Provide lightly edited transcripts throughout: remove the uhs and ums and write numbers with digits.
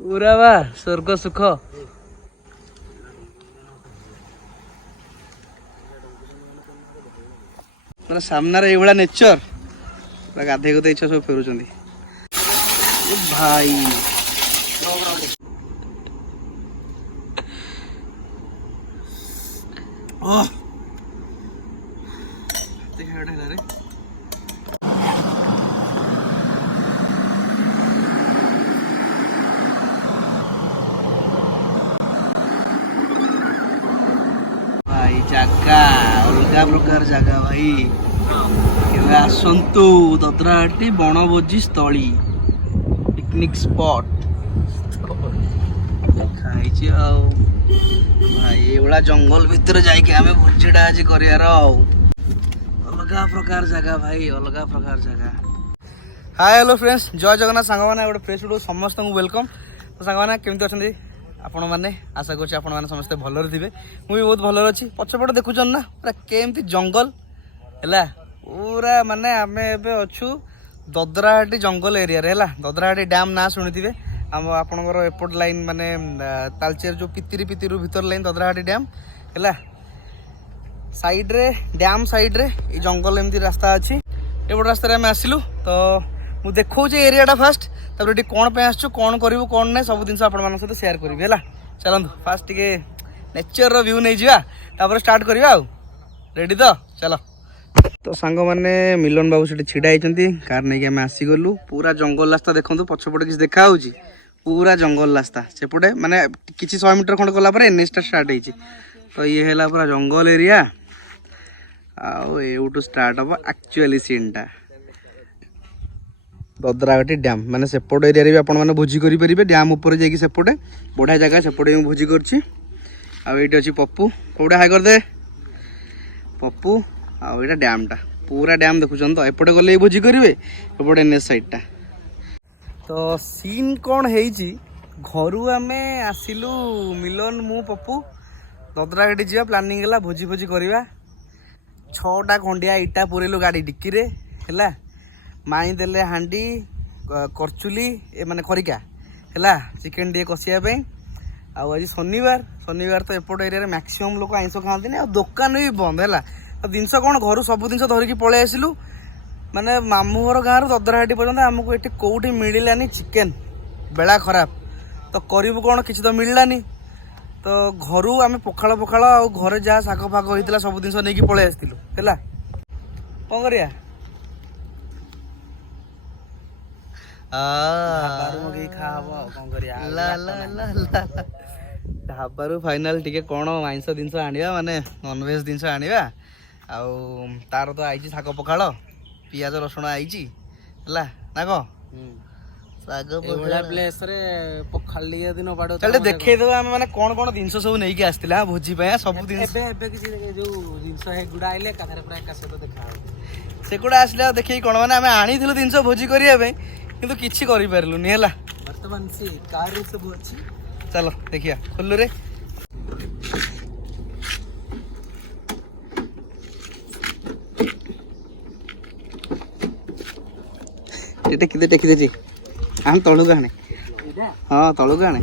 पूरा वा स्वर्ग सुख ମାନେ ସାମ୍ନାରେ ଏଇଭଳିଆ ନେଚର ପୁରା ଗାଧେଇ ଗାଧେଇ ଇଚ୍ଛା ସବୁ ଫେରୁଛନ୍ତି ଭାଇ। भाई जगह अलगा प्रकार जगह भाई केवे आसंतु दद्राहाटी बनभोजी स्थली पिकनिक स्पॉट खाई भाई ये जंगल भितर जाके आम भोजीटा आज करार अलगा प्रकार जगह भाई अलगा प्रकार जगह। हाय हेलो फ्रेंड्स जय जगन्नाथ सांग मैंने गोटे फ्रेश वीडियो समस्त वेलकम। तो सांग मैंने केमती अच्छा आपण मैंने आशा करुँच आपण मैंने समस्ते भलरे थे मुझे बहुत भलरे अच्छी पछपटे देखुन ना पूरा केमती जंगल है पूरा माने आम अच्छु दद्राहाटी जंगल एरिया है दद्राहाटी डैम ना शुणी थे आम आपणकर एपट लाइन माने तालचेर जो पितिरी पितिरु भीतर लाइन दद्राहाटी डैम है साइड रे डैम साइड रे जंगल एमती रास्ता अच्छी एपट रास्तार आम आसलु तो मुझे देखा एरियाटा फास्ट तापर कौन पे आसचु कौन करूँ कौन ना सब जिन आप सहित सेयार करी है चलतु फास्ट टे नेचर व्यू नहीं जापर स्टार्ट करवा रेडी तो चलो। तो सांग मैंने मिलन बाबू से छिड़ा होती कार नहीं आम आसीगलु पूरा जंगल रास्ता देखो पछपटे किसी देखा पूरा जंगल रास्ता सेपटे माने किसी 100 मीटर खंड गलापर एनएच स्टार्ट होती तो ये है पूरा जंगल एरिया आउटू स्टार्ट हम एक्चुअली सीनटा दद्राहाटी डैम माने सेपट एरिया भी आपण मैंने भोजी करेंगे डैम उपर जाकि सेपटे बढ़िया जगह सेपटे मुझे भोजी करटी अच्छी पप्पू कौटा हाई करदे पप्पू आईटा डैमटा पूरा डैम देखुन तो एपटे गले भोजी करेंगे एपटे एनएच साइडटा। तो सीन कौन है घर आम आसिलु मिलन मु पप्पू दद्राहाटी जा प्लानिंग है भोजी भोजी करवा 6टा खंडिया इटा पुरेलु गाड़ी डिक्की रे है माई देले हांडी करचुली ए माने खरिका है चिकेन टे कषापी आज शनिवार शनिवार तो एपट एरिया मैक्सिमम लोक आइंस खाती आ दुकान भी बंद है तो जिनस कौन घर सब जिन धरिकी पलि आसलु माने मामू घर गाँव दद्राहाटी पर्यंत आमको ये कौटी मिलानी चिकेन बेला खराब तो करूँ कौन किसी तो मिललानी तो घर आम पखाड़ पखाड़ आ घरे जहाँ शाग फाग होता सब जिन नहीं पलि आसलु है कौन करिया ढाबारू फाइनाल टिके कौन आइंस जिनस आनिबा माने नॉनवेज जिनस आनिबा आउ तार तो आई शाग पखाड़ पियाज रसुण आई है ना कौ देखा आम मैंने कौन कौन जिन सब नहीं आसला भोजी सब सेगुड़ा आसले देखिए कौन मैंने आम आनी जिन भोजी करने किंतु किसी करें है बर्तमान से कार सब अच्छी चलो देखिया खोलु रे टेकी दे आम तलू आने हाँ तलू आने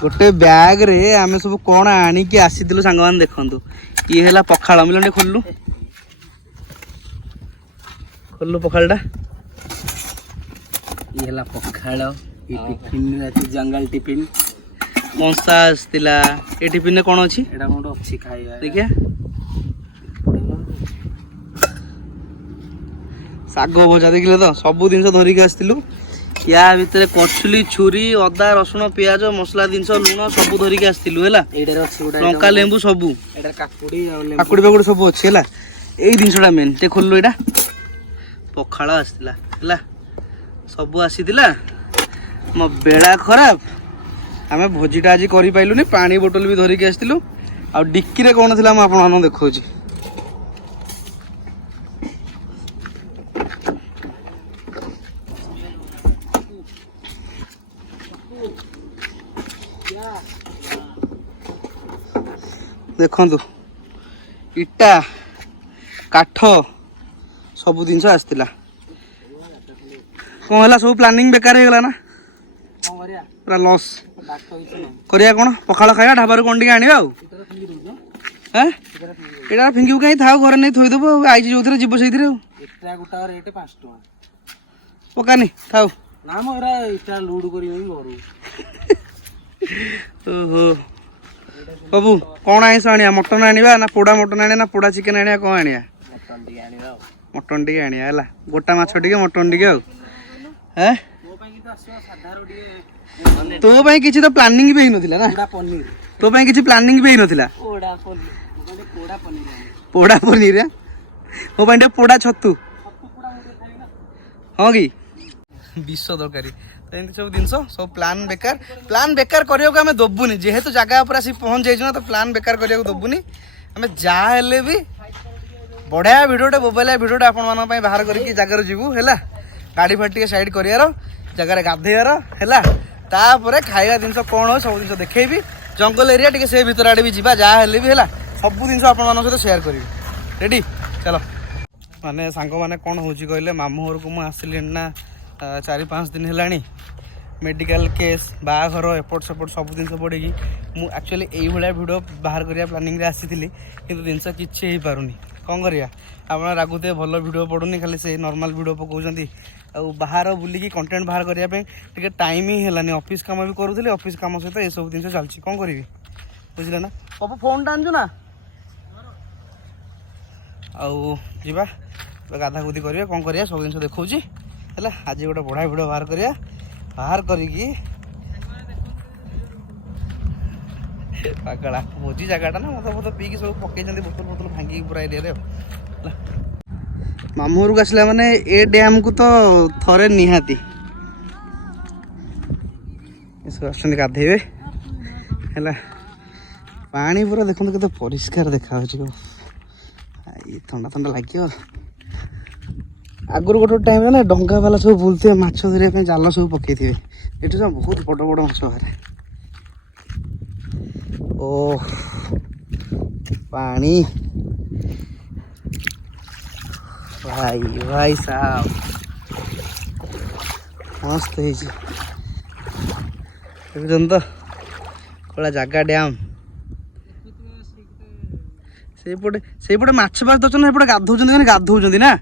गोटे बैग रे आम सब कौन आणिकी आसीलु सांग मैंने देखु ये है पखाड़ मिलन खोलु खोलु पखाड़ा ये है पखाड़ टिफिन जंगल टिफिन मंसा आसला ये टिफिन कौन अच्छी अच्छी खाଇବା देखिए शाग भजा देखिले तो सब जिन धरिकी आसलु या भितर कचुली छुरी अदा रसुण पियाज मसला जिन लुण सब धरिकी आसलु है लंका लेंबू सब काकुड़ी फाकुड़ी सब अच्छी है यही जिनसा मेन टे खोलु यहाँ पखाड़ आसला है सब आसीला मो बेला खराब आम भोजीटा आज कर पानी बोतल भी धरिकी आसलु आ डिक्की कौन थी आप देखा देखु इटा काठ सब जिन आसला कौन है सब प्लानिंग बेकार हो गला ना पूरा लॉस करिया कौन पखाड़ खाया ढाबार कौन टे आने एटा फिंगिबू कहीं था घर नहीं थोईदेबू आई जो जीव से पकानी थाऊ ओहो बाबू कौन आईस आनिया मटन आनिया ना पोड़ा मटन आनिया ना पोड़ा चिकेन आनिया कौन आनिया मटन टी आनिया है गोटा माछ टी मटन टी हैं तो भाई किसी तो प्लानिंग भी नथिला ना तो भाई किसी प्लानिंग भी नथिला पोड़ा पनीर मो भाई पोड़ा छतु हाँ कि विश्व दरकारी तो एमती सब जिन सब प्लान बेकार करने आम दबुनि जेहेतु जगह पर आसी पहुँच जाइए तो प्लान बेकार करने दबुनि आम जहाँ भी बढ़िया भिडियोटे मोबाइल भिडियोटे आपण बाहर करके जगार जीवु है गाड़ी फाड़ी टे सैड कर जगार गाधेयर है तापर खाଇବା जिन कौन हो सब जिन देखी जंगल एरिया टे से भर आड़े भी जावा जहाँ भी है सब जिन आप सहित सेयार करी रेडी चलो माने सांग मैंने कौन हो कहले मामू घर को मुझे आसली ना 4-5 दिन है मेडिकल केस बाघर एपट सेपट सब जिन पड़ी मुझे एक्चुअली यही भिडियो बाहर करिया प्लानिंग रे आसी कि जिनस किसी हो पारुनी कौन करिया आप रागुते भल भिडियो पड़ूनी खाली से नॉर्मल भिडियो पकाउछंती आ बाहर बुलिकी कंटेंट बाहर करने टाइम ही है ऑफिस काम भी करूँ ऑफिस काम सहित ये सब जिन चलती कौन करी बुझे ना सब फोन टा आनजु ना आउ जीवा गाधा गुधी करिया कौन करिया सब जिन देखा है आज गोटे बढ़िया भिडियो बाहर करिया बाहर करी पागला भोजी जगटा ना मत मत पीकी सब पकई बोतल बोतल भांगी पूरा एरिया मामू घर को आसला माने ए डैम को तो थरे निहाती सब गाधेबे है पानी पूरा देखो केते परिष्कार देखा ठंडा ठंडा लगे आगुरी गोटे टाइम ना डंगा वाला सब बुलते माछ धरिया जाल सब पकई थे ये बहुत बड़ बड़ माछ बाहर ओ पानी भाई भाई साहब मस्त है कड़ा जगह डैम से माछ बाछ दौन से गाधौं गाधौं ना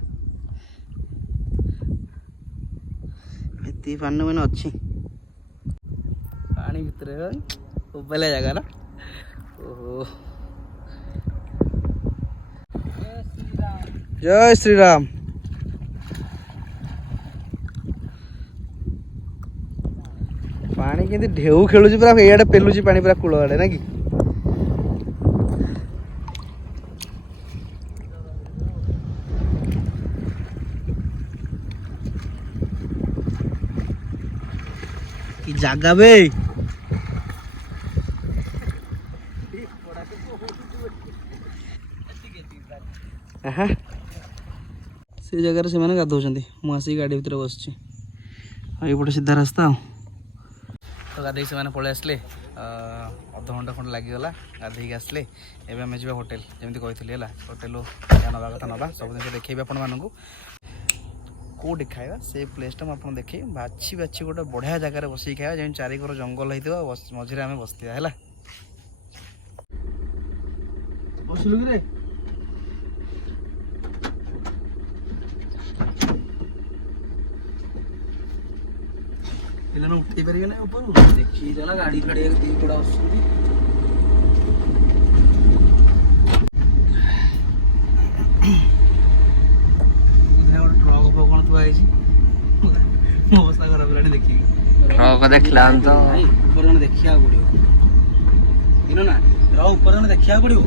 ये पानी मैंने अच्छी पानी भितर उबाला जगह ना ओहो जय श्री राम पानी के ढेउ खेलुची पूरा एआडे पेलुची पानी पूरा कूल आड़े ना कि जागा बे से जगह से मैंने गाधौं मुझे गाड़ी भितर बस ये सीधा रास्ता तो गाधे से पलि आसले अध घंटा खंड लगिगला गाधे आसले एवं आम जा होटेल जमी कही है होटेल ना कथा ना सब जिन देखी आपण कौटी खावा से प्लेसटा मुझे देखे बाछी बाछी गोटे बढ़िया जगार बस खावा जमी चारिकर जंगल होती मझे आम बसता है बसलु कि उठे पारे ना ऊपर देखी चला गाड़ी फाड़ी पड़ा ट्रक कौन थुआई अवस्था खराब देखी ट्रक देखला तो ऊपर देखा पड़ो दिन ना ऊपर देखा पड़ो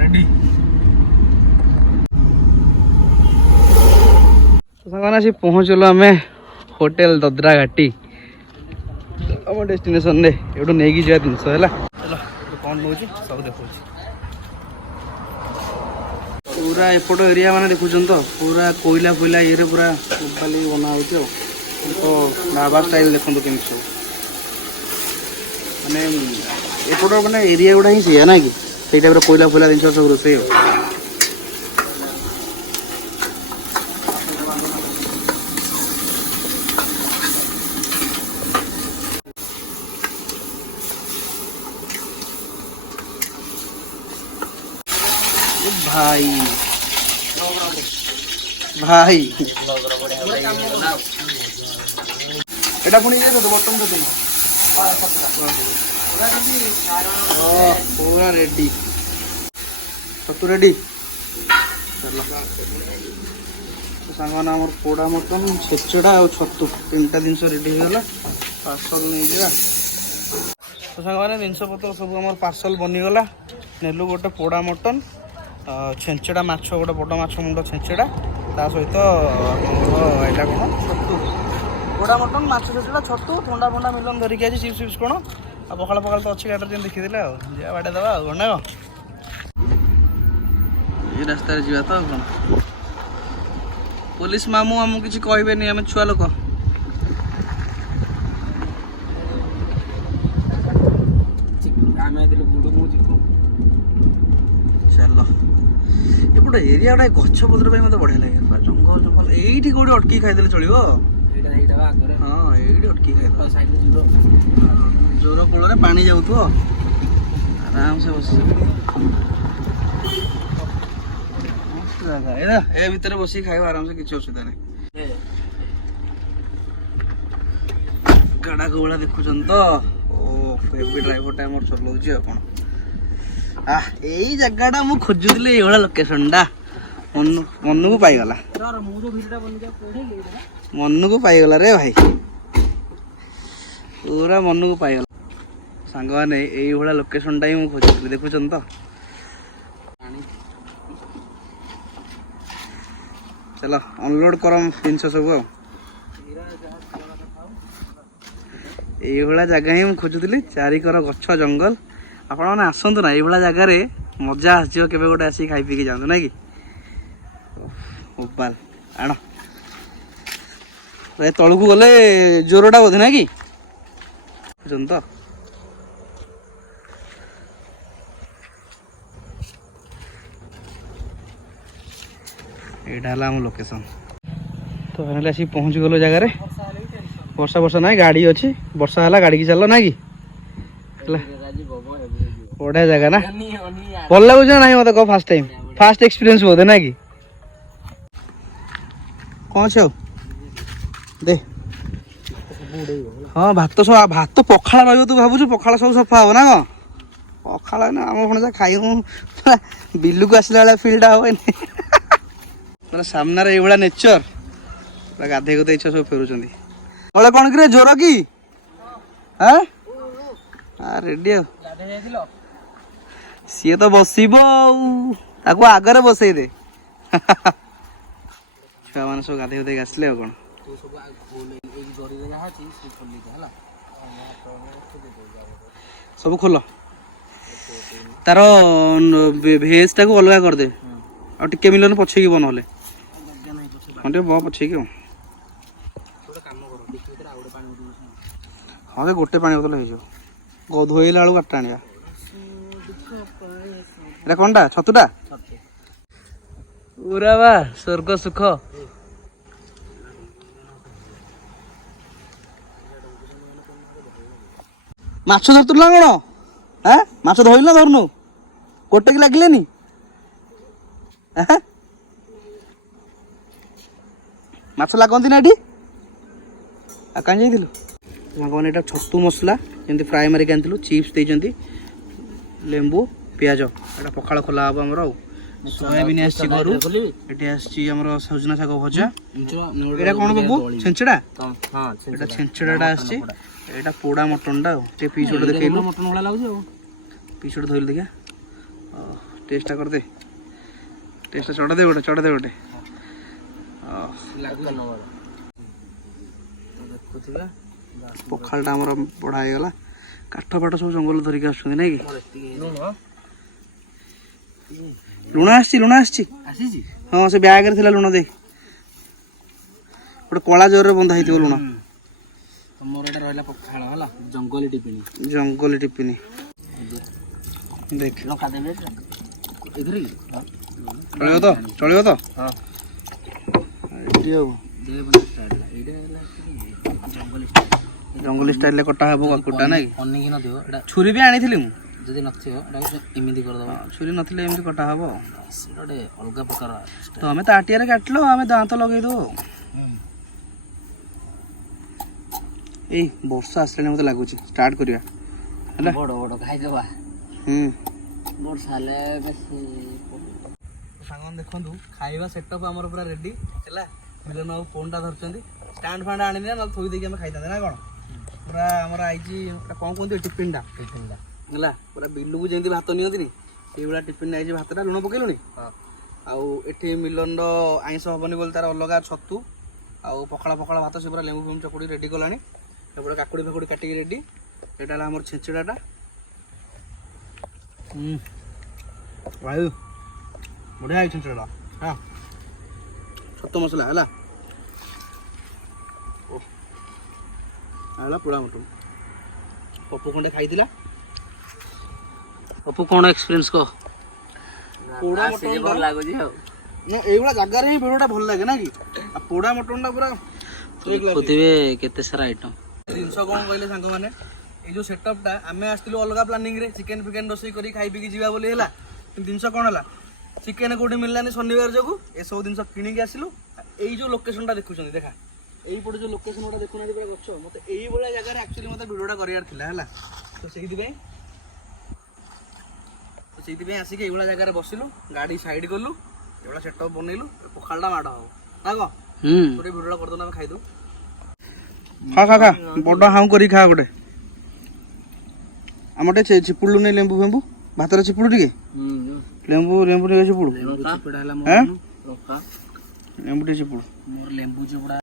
रेडी तो पहुँचल आम होटेल दद्रा घाटी आम डेस्टिनेशन रे एटू नहीं जा जिन है चलो कौन नौ सब देखा पूरा एपट एरिया मैंने देखुन तो पूरा कोयला फोइला ये पूरा खाली बना हो ढाबा स्टाइल देखो केमी सब मैंने ଏପଟ ମାନେ ଏରିଆ ଗୁଡ଼ା ହିଁ ସେଇଆ ନା କି ସେଇ ଟାଇପ୍ର କୋଇଲା ଫୋଇଲା ଜିନିଷ ସବୁ ରୋଷେଇ ଆଉ। ଭାଇ ଭାଇ এটা পুଣି ଇଏ କରିଦେବ ବଟନ୍ କରିଦେବ ପୁରା ରେଡି ଛତୁ ରେଡି ଚାଲ ସାଙ୍ଗମାନେ ଆମର ପୋଡ଼ା ମଟନ୍ ଛେଚଡ଼ା ଆଉ ଛତୁ ତିନିଟା ଜିନିଷ ରେଡି ହେଇଗଲା ପାର୍ସଲ ନେଇଯିବା ତ ସାଙ୍ଗମାନେ ଜିନିଷପତ୍ର ସବୁ ଆମର ପାର୍ସଲ ବନିଗଲା ନେଲୁ ଗୋଟେ ପୋଡ଼ା ମଟନ୍ ଛେଞ୍ଚଡ଼ା ମାଛ ଗୋଟେ ବଡ଼ ମାଛ ମୁଣ୍ଡ ଛେଞ୍ଚଡ଼ା ତା ସହିତ ଏଇଟା କ'ଣ ଛତୁ ପୋଡ଼ା ମଟନ୍ ମାଛ ଛେଞ୍ଚଡ଼ା ଛତୁ ଥଣ୍ଡା ଫଣ୍ଡା ମିଲନ ଧରିକି ଆଜି ଚିପ୍ସ ଫିପ୍ସ କ'ଣ ଆଉ ପଖାଳ ପଖାଳ ତ ଅଛି ଗାଡ଼ିରେ ଯେମିତି ଦେଖିଥିଲେ ଆଉ ଯିବା ବାଡ଼େଇ ଦେବା ଆଉ କ'ଣ ଏଇ ରାସ୍ତାରେ ଯିବା ତ ଆଉ କ'ଣ ପୋଲିସ ମାମୁଁ ଆମକୁ କିଛି କହିବେନି ଆମେ ଛୁଆ ଲୋକ ଚାଲ ଏପଟେ ଏରିଆ ଗୁଡ଼ା ଗଛ ପତ୍ର ପାଇଁ ମୋତେ ବଢ଼ିଆ ଲାଗେ ଜଙ୍ଗଲ ଜଙ୍ଗଲ ଏଇଠି କୋଉଠି ଅଟକି ଖାଇଦେଲେ ଚଳିବ ହଁ ଏଇଠି ଅଟକି ଖାଇଦେବ ଜୋର କୂଳରେ ପାଣି ଯାଉଥିବ ଆରାମସେ ବସିଯିବ ଜାଗା ଏ ଭିତରେ ବସିକି ଖାଇବ ଆରାମସେ କିଛି ଅସୁବିଧା ନାହିଁ ଗାଡ଼ା କୋଉଭଳିଆ ଦେଖୁଛନ୍ତି ତ ଓ ହେଭି ଡ୍ରାଇଭରଟା ଆମର ଚଲାଉଛି ଆଉ କ'ଣ ଏଇ ଜାଗାଟା ମୁଁ ଖୋଜୁଥିଲି ଏଇଭଳିଆ ଲୋକେସନଟା ମନକୁ ପାଇଗଲା ମନକୁ ପାଇଗଲା ରେ ଭାଇ ପୁରା ମନକୁ ପାଇଗଲା ସାଙ୍ଗମାନେ ଏଇଭଳିଆ ଲୋକେସନଟା ହିଁ ମୁଁ ଖୋଜୁଥିଲି ଦେଖୁଛନ୍ତି ତ ଚାଲ ଅନଲୋଡ କର ଜିନିଷ ସବୁ ଆଉ ଏଇଭଳିଆ ଜାଗା ହିଁ ମୁଁ ଖୋଜୁଥିଲି ଚାରିକର ଗଛ ଜଙ୍ଗଲ ଆପଣମାନେ ଆସନ୍ତୁ ନା ଏଇଭଳିଆ ଜାଗାରେ ମଜା ଆସିଯିବ କେବେ ଗୋଟେ ଆସିକି ଖାଇ ପିଇକି ଯାଆନ୍ତୁ ନାଇଁ କି ମୋବାଇଲ ଆଣ ତଳକୁ ଗଲେ ଜୋରଟା ବୋଧେ ନାଇଁ କି ବୁଝୁଛନ୍ତି ତ ଏଇଟା ହେଲା ଆମ ଲୋକେସନ ତ ଫାଇନାଲି ଆସିକି ପହଞ୍ଚିଗଲୁ ଜାଗାରେ ବର୍ଷା ବର୍ଷା ନାହିଁ ଗାଡ଼ି ଅଛି ବର୍ଷା ହେଲା ଗାଡ଼ିକି ଚାଲ ନାଇଁ କି ହେଲା ବଢ଼ିଆ ଜାଗା ନା ଭଲ ଲାଗୁଛି ନା ନାହିଁ ମୋତେ କହ ଫାଷ୍ଟ ଏକ୍ସପିରିଏନ୍ସ ବୋଧେ ନାଇଁ କି କ'ଣ ଅଛି ଆଉ ଦେ ହଁ ଭାତ ପଖାଳ ରହିବ ତୁ ଭାବୁଛୁ ପଖାଳ ସବୁ ସଫା ହବ ନା କ'ଣ ପଖାଳ ନା ଆମ ଭଣଜା ଖାଇବୁ ପୁରା ବିଲକୁ ଆସିଲା ଭଳିଆ ଫିଲ୍ଡଟା ହବନି ପୁରା ସାମ୍ନାରେ ଏଇଭଳିଆ ନେଚର ପୁରା ଗାଧେଇ ଇଚ୍ଛା ସବୁ ଫେରୁଛନ୍ତି ତଳେ କ'ଣ କିରେ ଜ୍ୱର କି ରେଡି ଆଉ ସିଏ ତ ବସିବ ଆଉ ତାକୁ ଆଗରେ ବସେଇ ଦେ ଛୁଆମାନେ ସବୁ ଗାଧେଇ ଦେଇକି ଆସିଲେ ଆଉ କ'ଣ ସବୁ ଖୋଲ ତାର ଭେଜଟାକୁ ଅଲଗା କରିଦେ ଆଉ ଟିକେ ମିଲନ ପଛେଇକି ବନ ହେଲେ ହଁ ଟିକେ ପଛେଇକି ଆଉ ହଁ ସେ ଗୋଟେ ପାଣି ବୋତଲ ହେଇଯିବ ଧୋଇଲା ବେଳକୁ 8ଟା ଆଣିବା ଏଇଟା କ'ଣଟା ଛତୁଟା ପୁରା ବା ସ୍ୱର୍ଗ ସୁଖ ମାଛ ଧରୁଥିଲୁ ନା କ'ଣ ମାଛ ଧରିଲୁ ନା ଧରୁନୁ ଗୋଟେ କି ଲାଗିଲେନି ମାଛ ଲାଗନ୍ତି ନା ଏଠି ଆଉ କାହିଁ ଯାଇଥିଲୁ ସାଙ୍ଗମାନେ ଏଇଟା ଛତୁ ମସଲା ଯେମିତି ଫ୍ରାଏ ମାରିକି ଆଣିଥିଲୁ ଚିପ୍ସ ଦେଇଛନ୍ତି ଲେମ୍ବୁ ପିଆଜ ଏଇଟା ପଖାଳ ଖୋଲା ହେବ ଆମର ଆଉ ସୋୟାବିନ ଆସିଛି ଘରୁ ଏଠି ଆସିଛି ଆମର ସଜନା ଶାଗ ଭଜା ଏଇଟା କ'ଣ ବାବୁ ଛେଞ୍ଚଡ଼ା ଏଇଟା ଛେଞ୍ଚଡ଼ାଟା ଆସିଛି ଏଇଟା ପୋଡ଼ା ମଟନଟା ଆଉ ଟିକେ ପିସ୍ ଗୋଟେ ଦେଖେଇଲୁ ମଟନ ଭଳିଆ ଲାଗୁଛି ଆଉ ପିସ୍ ଗୋଟେ ଧରିଲୁ ଦେଖିଆ ଟେଷ୍ଟଟା କରିଦେ ଟେଷ୍ଟଟା ଚଢ଼ା ଦେ ଗୋଟେ ପଖାଳଟା ଆମର ବଢ଼ା ହେଇଗଲା କାଠ ପାଠ ସବୁ ଜଙ୍ଗଲ ଧରିକି ଆସୁଛନ୍ତି ନାଇଁ କି ଲୁଣ ଆସିଛି ହଁ ସେ ବ୍ୟାଗରେ ଥିଲା ଲୁଣ ଦେ ଗୋଟେ କଳା ଜୋରରେ ବନ୍ଧା ହେଇଥିବ ଲୁଣ ତମର ଏଟା ରହିଲା ପଖାଳ ହେଲା ଜଙ୍ଗଲି ଟିପିନି देख लंका देबे इधर ही चलियो तो हां रेडी हो दे बना स्टाइल एडे जंगल स्टाइल ले कटा हबो काकुटा नै अन्नी की न दियो एडा छुरी भी आनी थिली मु जदी नथियो एडा एमिदी कर दबा छुरी नथिले एमती कटा हबो एडे अलगा प्रकार तो हमें ताटिया रे काटलो हमें दांत लगे दो ए वर्षा आसले मते लागु छी स्टार्ट करिया हला बड़ बड़ खाइ देबा वर्षा ले बेसी सांगन देखंतु खाइबा सेटअप हमर पूरा रेडी हला मिलन अब फोन टा धरचंदी स्टैंड फैंड आनी ना थोई देके हम खाइता ना कोन पूरा हमर आइची कोन कोन टिफिन टा हला पूरा बिल्लू को जेंती भात नियंती से वाला टिफिन आइची भातटा लुण पकेलुनी हां आउ एठी मिलन रो आइंस हबनी बोल तार अलगा छतु आउ पखळा पखळा भात से पूरा लेंबू फेम चकुड़ी रेडी कलानी एपटे काकुड़ी फाकुड़ी काटी रेडी एटा ला हमर छेचड़ाटा वायु बढ़िया है छेचड़ा हां छत्तो मसला हला आला पूरा मटन पप्पू खंडे खाइतिला अपु कोन एक्सपीरियंस को पोड़ा मटन भल लागो जी हो ना एवला जगह रे भिडियोटा भल लागे ना कि आ पोड़ा मटनटा पूरा ठीक लागे खुदिबे केते सारा आइटम जिनस कोन कहले सांग माने ए जो सेटअपटा आमे आस्तिलो अलगा प्लानिंग रे चिकन फिकन रोसई करी खाइ पी जीवा बोली हला जिनस कोन हला चिकन कोडी मिललानी शनिवार जगु ए सब जिनस किनी के आसिलु एई जो लोकेशनटा देखुछन देखा एई पटे जो लोकेशन ओटा देखुना पूरा गछ मते एई बळा जगह रे एक्चुअली मते भिडियोटा करियार थिला हला तो सेइति पे आसी के एई बळा जगह रे बसिलु गाड़ी साइड करलु एवला सेटअप बनैलु पखालटा माडा हो ना को तोरे भिडियोटा कर दो ना खाइ दो खा खा खा बड़ हाउ करी खा गोटे आमटे चिपुड़ू नहीं लेंबू फेंबू भातर चिपुड़ू टिके लेंबू लेंबू टिके चिपुड़ू लेंबू टिके चिपुड़ू मोर लेंबू चिपुड़ा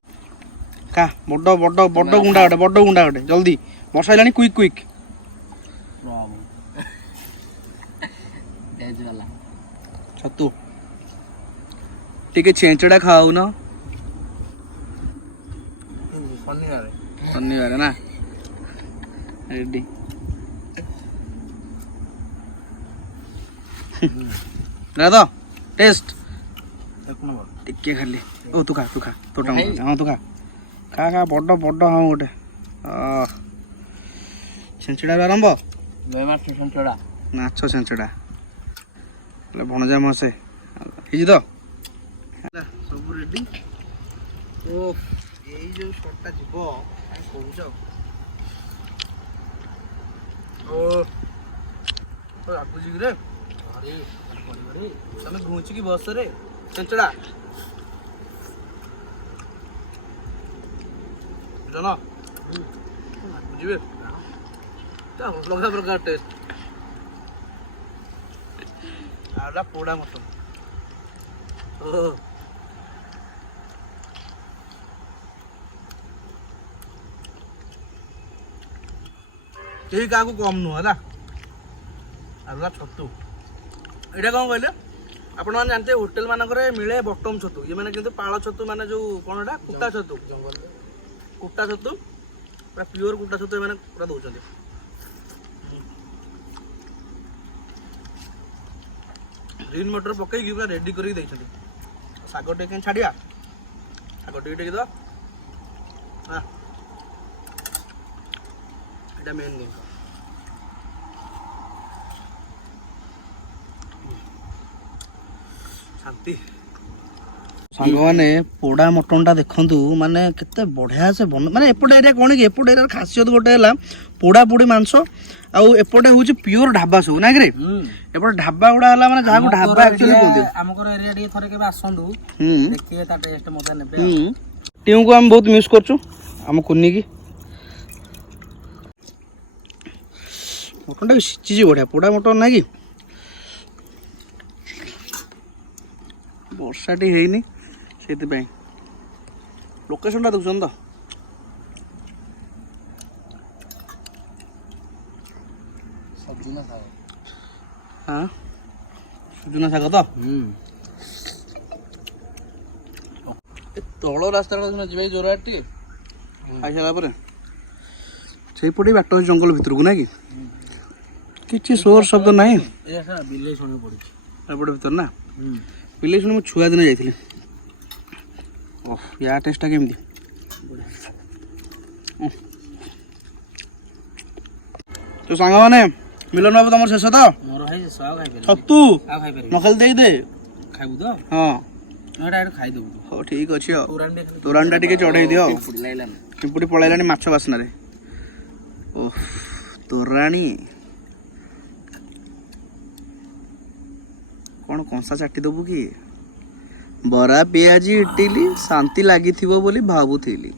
खा बड़ बड़ बड़ गुंडा गोटे जल्दी वर्षा आइलानी क्विक क्विक तेज वाला छतु टिके छेंचड़ा खाऊ ना शनिवार ना रेडी ना तो टेस्ट टिके खाली ओ तू खा तोटा हां तू खा खा खा बड़ बड़ हां गोटे छेंचड़ा आरंभ माछ छेंचड़ा माछ छेंचड़ा भणजा मसे हिज तो सब रेडी ओ এই যে শটটা দিব আমি কইছো ও তো আগুজি রে আরে বড় তুমি ঘুঁচি কি বস রে চঞ্চড়া জানো বুঝিবে তা লগা প্রকার টেস্ট আলা পোড়া মতন ও केही काको कम नु हला आला छतु एटा कोन कहले आपण माने जानते होटल मानकरे मिले बटम छतु ये माने किंतु पाळ छतु माने जो कोनडा कुटा छतु पूरा प्योर कुटा छतु माने पूरा दउचंदी ग्रीन मटर पकई कि पूरा रेडी करी दैछंदी सागो टे केन छाडिया सागो टे दो हां एटा मेन नहीं शांति सांग माने पोड़ा मटनटा देखंतु माने केते बढ़िया से बन माने एपट एरिया कोन कि एपट एरिया खासियत गोटे हला पोड़ा पोड़ी मांस आउ एपटे होची प्योर ढाबा सब ना कि रे एपट ढाबा गुडा हला माने जाहा को ढाबा एक्चुअली बोलते हमको एरिया डी थरे के आसंडू देखिए ता टेस्ट मजा नेबे टीम को हम बहुत मिस करछु हम कुन्नी की मटनटा सिचिजी बढ़िया पोड़ा मटन ना कि वर्षाटी है से लोकेशनटा देखुन तो हाँ सुजुना शाग तो तल रास्ता जी जोर खाई सारा से बाट जंगल भितर को ना कि କିଛି ସୋର ଶବ୍ଦ ନାହିଁ ଏଇଟା ବିଲେଇ ଶୁଣି ପଡୁଛି ଏପଟେ ଭିତରେ ନା ବିଲେଇ ଶୁଣି ମୁଁ ଛୁଆ ଦିନେ ଯାଇଥିଲି ଓହ ୟା ଟେଷ୍ଟଟା କେମିତି ତ ସାଙ୍ଗମାନେ ମିଲନ ବାବୁ ତମର ଶେଷ ତ ମୋର ହେଇଛି ସହ ଖାଇପାରିବି ଛତୁ ଆଉ ଖାଇପାରିବି ନ ଖାଲି ଦେଇଦେ ଖାଇବୁ ତ ହଁ ଏଇଟା ଏଇଟା ଖାଇଦେବୁ ହଉ ଠିକ ଅଛି ଆଉ ପୁରାଣ ତୋରାଣଟା ଟିକେ ଚଢ଼େଇ ଦିଅ ଆଉ ଲାଗିଲାନି ଚିମ୍ପୁଡ଼ି ପଳେଇଲାଣି ମାଛ ବାସ୍ନାରେ ଓହ ତୋରାଣୀ କ'ଣ କଂସା ଚାଟି ଦେବୁ କି ବରା ପିଆଜି ଇଟିଲି ଶାନ୍ତି ଲାଗିଥିବ ବୋଲି ଭାବୁଥିଲି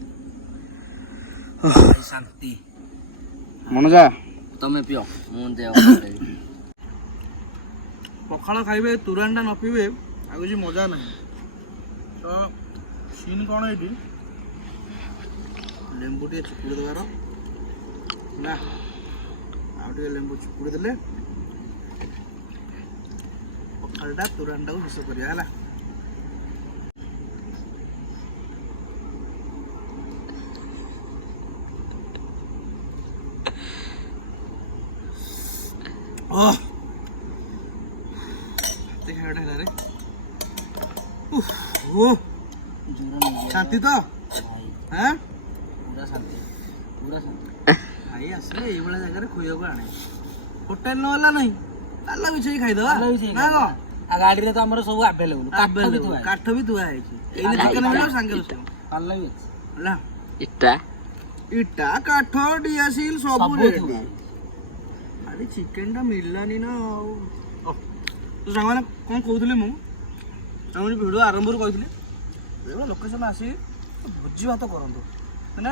ଶାନ୍ତି ମନଜା ତମେ ପିଅ ମୁଁ ଦେହ ପଖାଳ ଖାଇବେ ତୋରାଣୀଟା ନ ପିଇବେ ଆଉ କିଛି ମଜା ନାହିଁ ତ ସିନ୍ କ'ଣ ଏଇଠି ଲେମ୍ବୁ ଟିକେ ଚିପୁଡ଼ି ଦେବାର ନା ଆଉ ଟିକେ ଲେମ୍ବୁ ଚିପୁଡ଼ି ଦେଲେ ପଖାଳଟା ତୋରାଣୀଟାକୁ ଶେଷ କରିବା ହେଲା ଓହ ଖାଇବାଟା ହେଲା ରେ ଓ ଶାନ୍ତି ତ ହଁ ପୁରା ଶାନ୍ତି ଭାଇ ଆସିଲେ ଏଇଭଳିଆ ଜାଗାରେ ଖୋଇବାକୁ ଆଣେ ହୋଟେଲ ନ ହେଲା ନାହିଁ ତାଲା ବିଛେଇ ଖାଇଦବା ନା କ'ଣ ଆଉ ଗାଡିରେ ତ ଆମର ସବୁ ଆଭେଲେବୁଲ କାଠ ବି ଥୁଆ ହେଇଛି ଏଇନେ ଚିକେନ ମିଳିବ ସାଙ୍ଗେ ରୋଷେଇ ପାଲା ବି ଅଛି ହେଲା ଇଟା ଇଟା କାଠ ଡିଆସିଲ ସବୁ ରେଡି ଖାଲି ଚିକେନଟା ମିଳିଲାନି ନା ଆଉ ତ ସାଙ୍ଗମାନେ କ'ଣ କହୁଥିଲି ମୁଁ ଆମର ଭିଡ଼ିଓ ଆରମ୍ଭରୁ କହିଥିଲି ଏଇଭଳିଆ ଲୋକେସନ୍ ଆସି ଭୋଜି ଭାତ କରନ୍ତୁ ମାନେ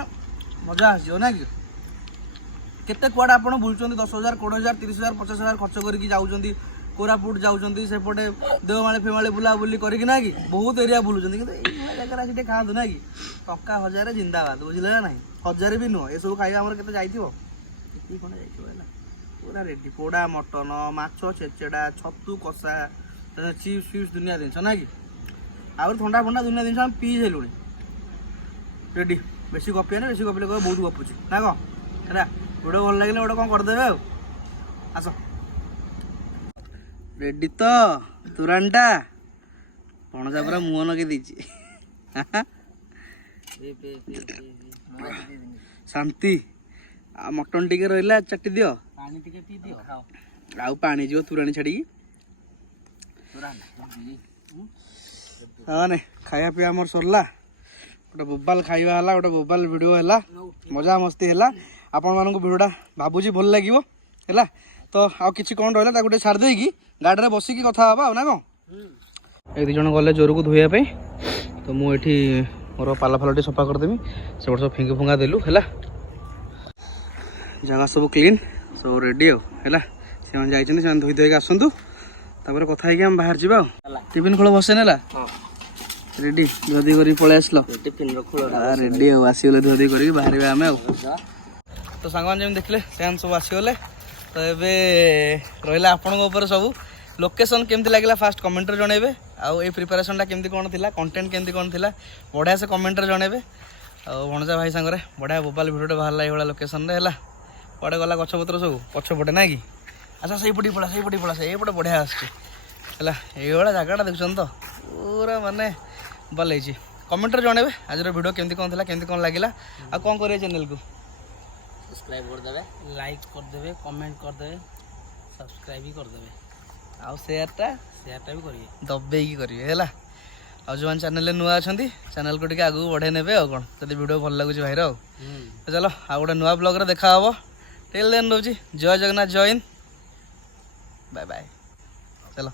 ମଜା ଆସିବ ନା କି କେତେ କୁଆଡ଼େ ଆପଣ ବୁଲୁଛନ୍ତି 10,000 20,000 30,000 50,000 ଖର୍ଚ୍ଚ କରିକି ଯାଉଛନ୍ତି କୋରାପୁଟ ଯାଉଛନ୍ତି ସେପଟେ ଦେଓମାଳି ଫେମାଳି ବୁଲାବୁଲି କରିକି ନା କି ବହୁତ ଏରିଆ ବୁଲୁଛନ୍ତି କିନ୍ତୁ ଏଇଭଳିଆ ଜାଗାରେ ଆସି ଟିକେ ଖାଆନ୍ତୁ ନା କି ଟଙ୍କା 1,000 ଜିନ୍ଦାବାଦ ବୁଝିଲେ ନା ନାହିଁ 1,000 ବି ନୁହଁ ଏସବୁ ଖାଇବା ଆମର କେତେ ଯାଇଥିବ ଏତିକି ଖଣ୍ଡେ ଯାଇଥିବ ହେଲା ପୁରା ରେଡ଼ି ପୋଡ଼ା ମଟନ ମାଛ ଛେଚେଡ଼ା ଛତୁ କଷା ଚିପ୍ସ ଫିପ୍ସ ଦୁନିଆ ଜିନିଷ ନା କି ଆହୁରି ଥଣ୍ଡା ଫଣ୍ଡା ଦୁନିଆ ଜିନିଷ ଆମେ ପିଇ ସାରିଲୁଣି ରେଡ଼ି ବେଶୀ ଗପିବାନି ବେଶୀ ଗପିଲେ କହିବ ବହୁତ ଗପୁଛି ନା କ'ଣ ହେଲା ଭିଡ଼ିଓ ଭଲ ଲାଗିଲେ ଗୋଟେ କ'ଣ କରିଦେବେ ଆଉ ଆସ ରେଡ଼ି ତ ତୋରାଣୀଟା ପଣଜା ପୁରା ମୁହଁ ଲଗେଇ ଦେଇଛି ଶାନ୍ତି ଆଉ ମଟନ ଟିକେ ରହିଲା ଚାଟି ଦିଅ ପାଣି ଟିକେ ପିଇ ଦିଅ ଆଉ ପାଣି ଯିବ ତୋରାଣୀ ଛାଡ଼ିକି ମାନେ ଖାଇବା ପିଇବା ଆମର ସରିଲା ଗୋଟେ ବୋବାଲ ଖାଇବା ହେଲା ଗୋଟେ ବୋବାଲ ଭିଡ଼ିଓ ହେଲା ମଜା ମସ୍ତି ହେଲା ଆପଣମାନଙ୍କୁ ଭିଡ଼ିଓଟା ଭାବୁଛି ଭଲ ଲାଗିବ ହେଲା ତ ଆଉ କିଛି କ'ଣ ରହିଲା ତାକୁ ଟିକେ ଛାଡ଼ି ଦେଇକି ଗାଡ଼ିରେ ବସିକି କଥା ହେବା ଆଉ ନା କ'ଣ ଏଇ 2 ଜଣ ଗଲେ ଜୋରକୁ ଧୋଇବା ପାଇଁ ତ ମୁଁ ଏଠି ମୋର ପାଲା ଫାଲା ଟିକେ ସଫା କରିଦେବି ସେପଟେ ସବୁ ଫିଙ୍ଗି ଫୁଙ୍ଗା ଦେଲୁ ହେଲା ଜାଗା ସବୁ କ୍ଲିନ୍ ସବୁ ରେଡ଼ି ଆଉ ହେଲା ସେମାନେ ଯାଇଛନ୍ତି ସେମାନେ ଧୋଇ ଧୋଇକି ଆସନ୍ତୁ ତାପରେ କଥା ହେଇକି ଆମେ ବାହାରି ଯିବା ଆଉ ଟିଫିନ୍ ଖୋଳ ବସେ ନେଲା ରେଡ଼ି ଧୋଇ କରିକି ପଳେଇ ଆସିଲ ରେଡ଼ି ଆଉ ଆସିଗଲେ ଧୋଇ କରିକି ବାହାରିବା ଆମେ ଆଉ ତ ସାଙ୍ଗମାନେ ଯେମିତି ଦେଖିଲେ ସେମାନେ ସବୁ ଆସିଗଲେ ତ ଏବେ ରହିଲା ଆପଣଙ୍କ ଉପରେ ସବୁ ଲୋକେସନ୍ କେମିତି ଲାଗିଲା ଫାଷ୍ଟ କମେଣ୍ଟରେ ଜଣାଇବେ ଆଉ ଏଇ ପ୍ରିପାରେସନ୍ଟା କେମିତି କ'ଣ ଥିଲା କଣ୍ଟେଣ୍ଟ କେମିତି କ'ଣ ଥିଲା ବଢ଼ିଆ ସେ କମେଣ୍ଟରେ ଜଣାଇବେ ଆଉ ଭଣଜା ଭାଇ ସାଙ୍ଗରେ ବଢ଼ିଆ ବୋବାଲ ଭିଡ଼ିଓଟେ ବାହାରିଲା ଏଇଭଳିଆ ଲୋକେସନ୍ରେ ହେଲା କୁଆଡ଼େ ଗଲା ଗଛପତ୍ର ସବୁ ପଛପଟେ ନାଇଁ କି ଆଚ୍ଛା ସେଇପଟେ ପଳା ସେଇପଟେ ବଢ଼ିଆ ଆସୁଛି ହେଲା ଏଇଭଳିଆ ଜାଗାଟା ଦେଖୁଛନ୍ତି ତ ପୁରା ମାନେ ଭଲ ହେଇଛି କମେଣ୍ଟରେ ଜଣାଇବେ ଆଜିର ଭିଡ଼ିଓ କେମିତି କ'ଣ ଥିଲା କେମିତି କ'ଣ ଲାଗିଲା ଆଉ କ'ଣ କରିବେ ଚ୍ୟାନେଲକୁ ସବସ୍କ୍ରାଇବ୍ କରିଦେବେ ଲାଇକ୍ କରିଦେବେ କମେଣ୍ଟ କରିଦେବେ ସବସ୍କ୍ରାଇବ୍ ବି କରିଦେବେ ଆଉ ସେୟାରଟା ବି କରିବେ ଦବେଇକି କରିବେ ହେଲା ଆଉ ଯେଉଁମାନେ ଚ୍ୟାନେଲରେ ନୂଆ ଅଛନ୍ତି ଚ୍ୟାନେଲକୁ ଟିକେ ଆଗକୁ ବଢ଼େଇ ନେବେ ଆଉ କ'ଣ ଯଦି ଭିଡ଼ିଓ ଭଲ ଲାଗୁଛି ଭାଇର ଆଉ ଚାଲ ଆଉ ଗୋଟେ ନୂଆ ବ୍ଲଗ୍ରେ ଦେଖା ହେବ ଟିଲ୍ ଦେନ୍ ରହୁଛି ଜୟ ଜଗନ୍ନାଥ ଜୟ ହିନ୍ଦ ବାଏ ବାଏ ଚାଲ